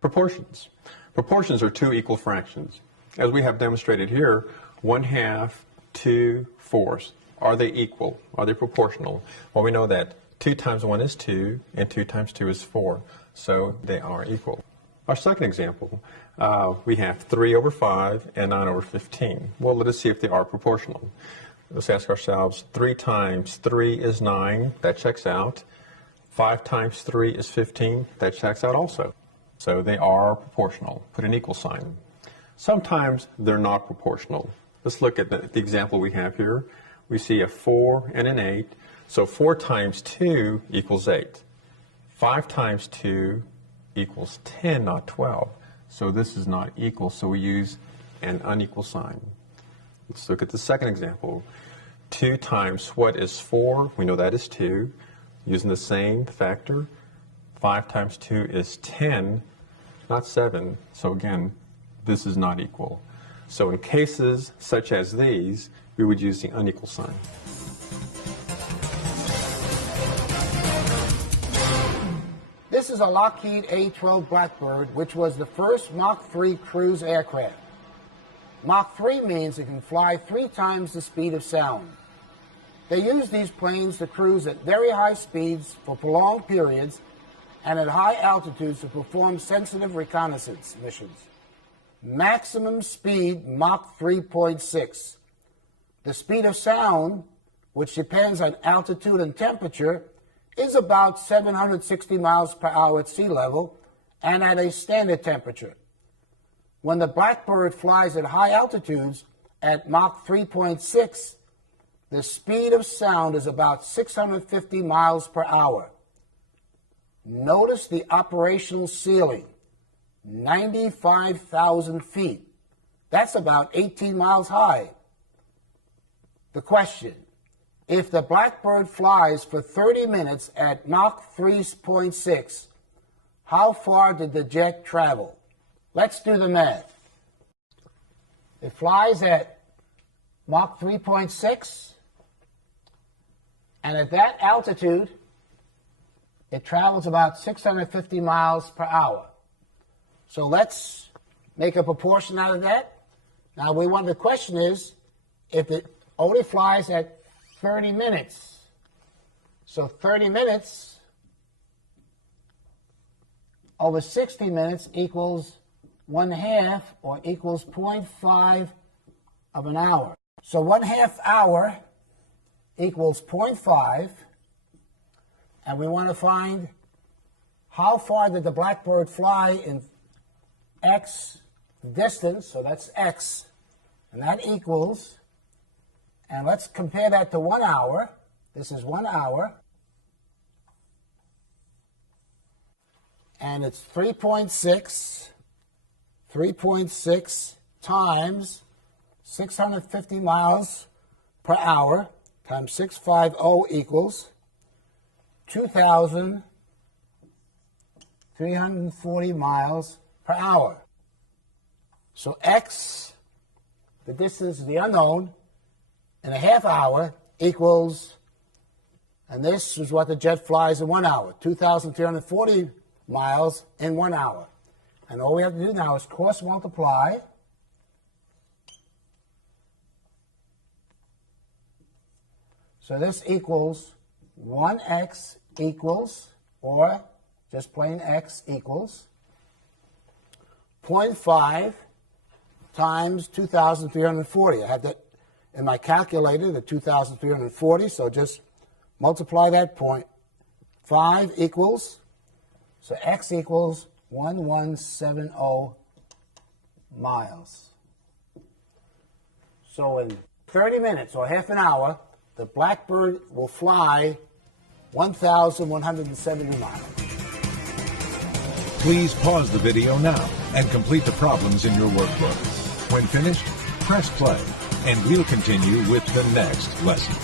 Proportions. Proportions are two equal fractions. As we have demonstrated here, 1/2, 2/4. Are they equal? Are they proportional? Well, we know that 2 times 1 is 2, and 2 times 2 is 4. So they are equal. Our second example, we have 3/5 and 9/15. Well, let us see if they are proportional. Let's ask ourselves, 3 times 3 is 9. That checks out. 5 times 3 is 15. That checks out also. So they are proportional. Put an equal sign. Sometimes they're not proportional. Let's look at the example we have here. We see a 4 and an 8. So 4 times 2 equals 8. 5 times 2 equals 10, not 12. So this is not equal, so we use an unequal sign. Let's look at the second example. 2 times what is 4? We know that is 2. Using the same factor. 5 times 2 is 10, not 7. So again, this is not equal. So in cases such as these, we would use the unequal sign. This is a Lockheed A-12 Blackbird, which was the first Mach 3 cruise aircraft. Mach 3 means it can fly 3 times the speed of sound. They use these planes to cruise at very high speeds for prolonged periods and at high altitudes to perform sensitive reconnaissance missions. Maximum speed, Mach 3.6. The speed of sound, which depends on altitude and temperature, is about 760 miles per hour at sea level and at a standard temperature. When the Blackbird flies at high altitudes at Mach 3.6, the speed of sound is about 650 miles per hour. Notice the operational ceiling, 95,000 feet. That's about 18 miles high. The question, if the Blackbird flies for 30 minutes at Mach 3.6, how far did the jet travel? Let's do the math. It flies at Mach 3.6, and at that altitude, it travels about 650 miles per hour. So let's make a proportion out of that. Now, the question is, if it only flies at 30 minutes, so 30 minutes over 60 minutes equals 1/2 or equals 0.5 of an hour. So 1/2 hour equals 0.5, and we want to find how far did the Blackbird fly in x distance, so that's x, and that equals, and let's compare that to 1 hour. This is 1 hour, and it's 3.6 times 650 miles per hour times 650 equals 2,340 miles per hour. So x, the distance, the unknown, in a half hour equals, and this is what the jet flies in 1 hour, 2,340 miles in 1 hour. And all we have to do now is cross multiply. So this equals 1x equals, or just plain x equals, 0.5 times 2,340. I have that in my calculator, the 2,340, so just multiply that 0.5 equals, so x equals 1170 miles. So in 30 minutes or half an hour, the Blackbird will fly 1,170 miles. Please pause the video now and complete the problems in your workbook. When finished, press play, and we'll continue with the next lesson.